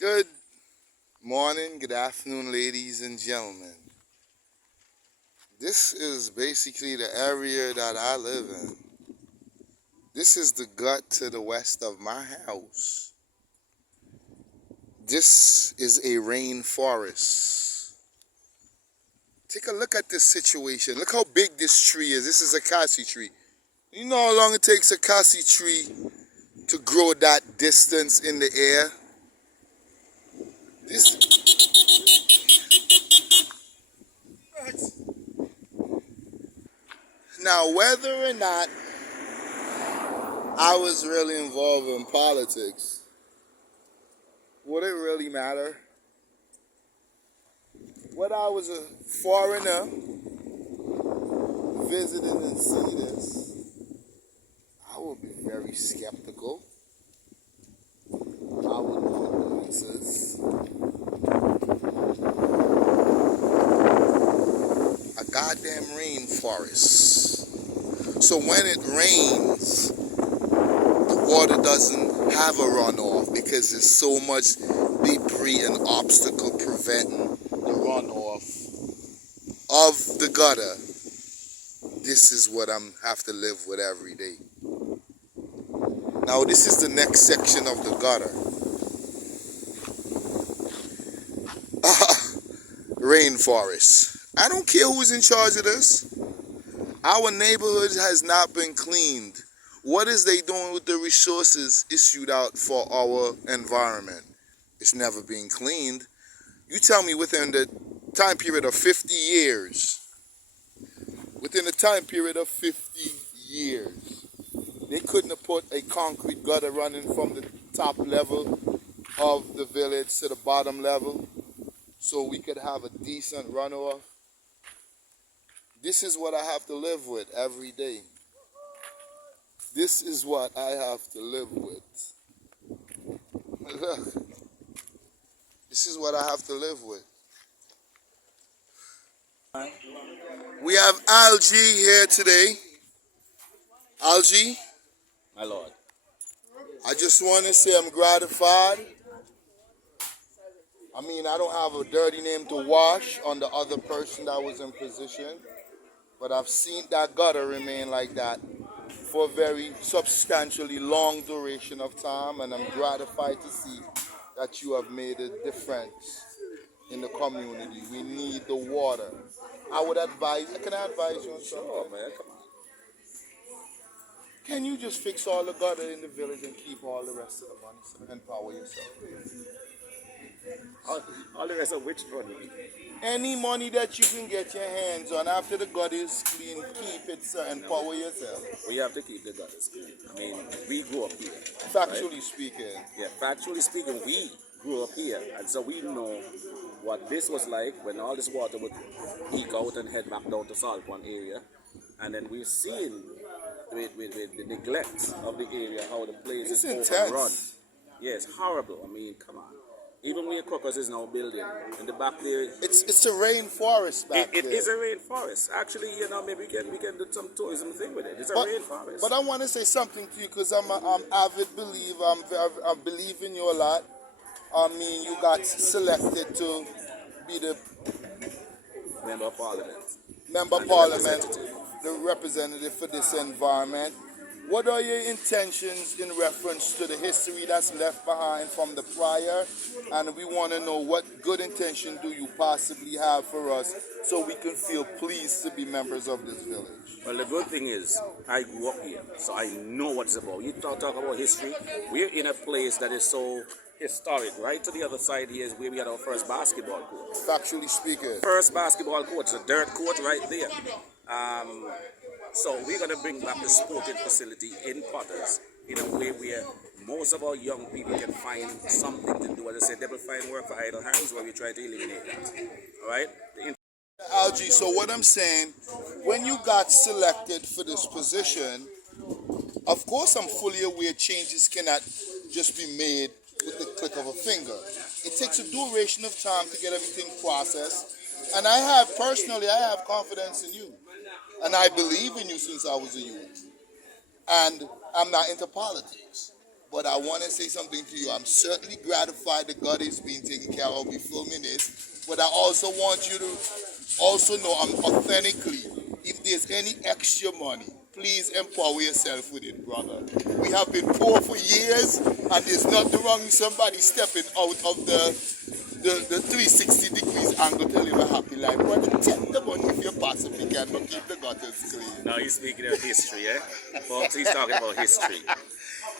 Good morning, good afternoon, ladies and gentlemen. This is basically the area that I live in. This is the gut to the west of my house. This is a rainforest. Take a look at this situation. Look how big this tree is. This is a cassie tree. You know how long it takes a cassie tree to grow that distance in the air? This Now, whether or not I was really involved in politics, would it really matter? Whether I was a foreigner visiting and see this, I would be very skeptical. I would want answers. A goddamn rainforest. So when it rains, the water doesn't have a runoff because there's so much debris and obstacle preventing the runoff of the gutter. This is what I'm have to live with every day. Now this is the next section of the gutter. Rainforest. I don't care who's in charge of this. Our neighborhood has not been cleaned. What is they doing with the resources issued out for our environment? It's never been cleaned. You tell me within the time period of 50 years, they couldn't have put a concrete gutter running from the top level of the village to the bottom level so we could have a decent runoff. This is what I have to live with every day. This is what I have to live with. Look, this is what I have to live with. We have Algie here today. Algie, My lord. I just want to say I'm gratified. I mean, I don't have a dirty name to wash on the other person that was in position, but I've seen that gutter remain like that for a very substantially long duration of time, and I'm gratified to see that you have made a difference in the community. We need the water. Can I advise you on something? Oh man, come on. Can you just fix all the gutter in the village and keep all the rest of the money so empower yourself? All the rest of which money? Any money that you can get your hands on after the gutter is clean, keep it, sir, empower yourself. We have to keep the gutters clean. I mean, we grew up here. Factually Right? speaking. Yeah, factually speaking, we grew up here, and so we know what this was like when all this water would leak out and head back down to Salt Pond area, and then we've seen with the neglect of the area how the place It's is intense. overrun. Yes, horrible. I mean, come on. Even where Crocus is now building in the back there. It's a rainforest back It there. is a rainforest. Actually, maybe we can do some tourism thing with it. It's a rainforest. But I want to say something to you because I'm an avid believer. I believe in you a lot. I mean, you got selected to be the Member of Parliament. member of And the parliament, representative. the representative for this environment. What are your intentions in reference to the history that's left behind from the prior? And we want to know what good intention do you possibly have for us so we can feel pleased to be members of this village? Well, the good thing is, I grew up here, so I know what it's about. You talk about history. We're in a place that is so historic. Right to the other side here is where we had our first basketball court. Factually speaking. First basketball court, it's a dirt court right there. So we're going to bring back the sporting facility in Potters in a way where most of our young people can find something to do. As I said, they will find work for idle hands where we try to eliminate that. All right? Algie, so what I'm saying, when you got selected for this position, of course I'm fully aware changes cannot just be made with the click of a finger. It takes a duration of time to get everything processed. And I have confidence in you. And I believe in you since I was a youth. And I'm not into politics. But I want to say something to you. I'm certainly gratified the gut is being taken care of before this. But I also want you to also know I'm authentically, if there's any extra money, please empower yourself with it, brother. We have been poor for years, and there's nothing wrong with somebody stepping out of the 360 degrees angle to live a happy life. But take the money if you possibly can, but keep the gutters clean. Now he's speaking of history, eh? Folks, he's talking about history.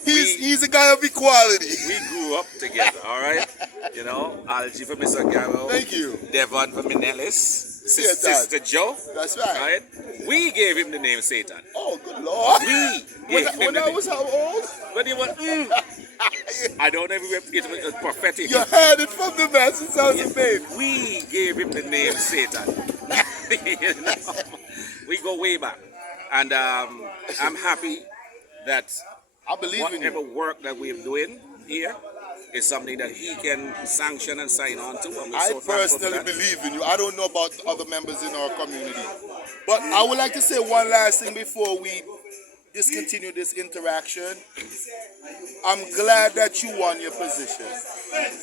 He's a guy of equality. We grew up together, all right? You know, Algie for Mr. Garrow. Thank you. Devon for Minelis. Satan. Sister Joe. That's right. All right? We gave him the name Satan. Oh, good Lord. We gave him When the I name. was how old? When he was, I don't know if it was prophetic. You heard it from the man since I was a babe. We gave him the name Satan. You know? We go way back. And I'm happy that I believe in whatever you. work that we're doing here is something that he can sanction and sign on to. And we're I so thankful for personally that. believe in you. I don't know about the other members in our community. But I would like to say one last thing before we discontinue this interaction. I'm glad that you won your position.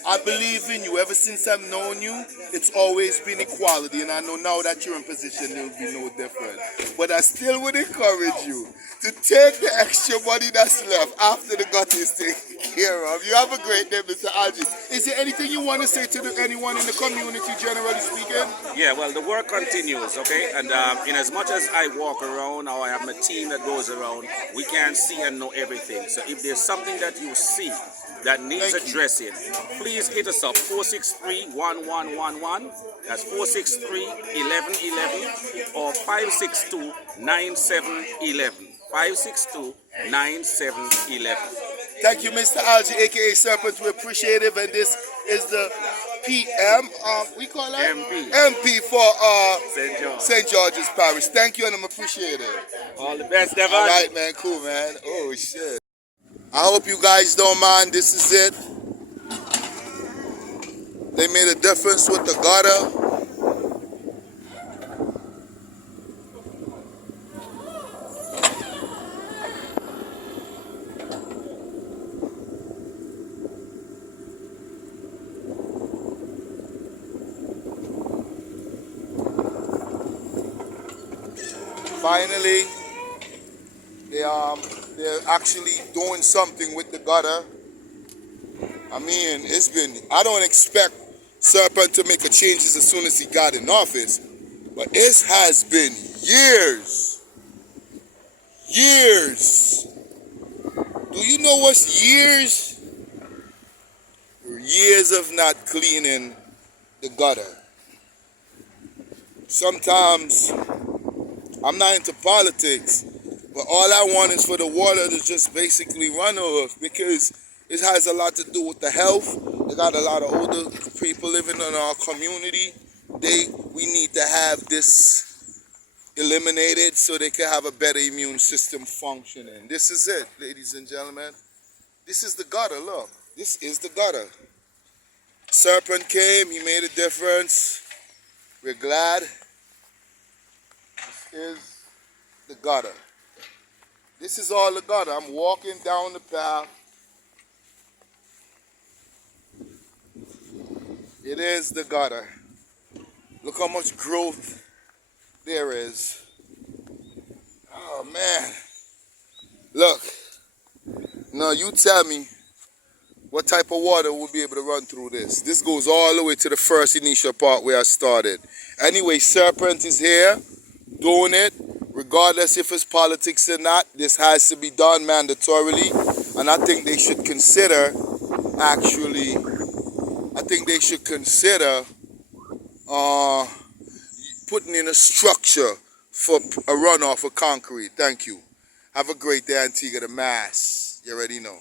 I believe in you. Ever since I've known you, it's always been equality. And I know now that you're in position, it will be no different. But I still would encourage you to take the extra money that's left after the gut is taken care of. You have a great day, Mr. Algie. Is there anything you want to say to anyone in the community, generally speaking? Yeah, well, the work continues, okay? And in as much as I walk around or I have my team that goes around, we can't see and know everything. So if there's something that you see that needs addressing, please hit us up, 463-1111. That's 463-1111 or 562-9711. 562-9711. Thank you, Mr. Algie, aka Serpant. We appreciate it. And this is the PM, we call it MP for St. George's Parish. Thank you, and I'm appreciate it. All the best, Devon. All right, man. Cool, man. Oh, shit. I hope you guys don't mind. This is it. They made a difference with the gutter. Finally, they're actually doing something with the gutter. I mean, I don't expect Serpent to make a changes as soon as he got in office, but it has been years. Do you know what's years? Years of not cleaning the gutter. Sometimes I'm not into politics, but all I want is for the water to just basically run off, because it has a lot to do with the health. They got a lot of older people living in our community. We need to have this eliminated so they can have a better immune system functioning. This is it, ladies and gentlemen. This is the gutter, look. This is the gutter. Serpent came, he made a difference. We're glad. This is the gutter. This is all the gutter. I'm walking down the path. It is the gutter. Look how much growth there is. Oh man. Look. Now you tell me what type of water will be able to run through this. This goes all the way to the first initial part where I started. Anyway, Serpent is here doing it. Regardless if it's politics or not, this has to be done mandatorily. And I think they should consider putting in a structure for a runoff of concrete. Thank you. Have a great day, Antigua the Mass. You already know.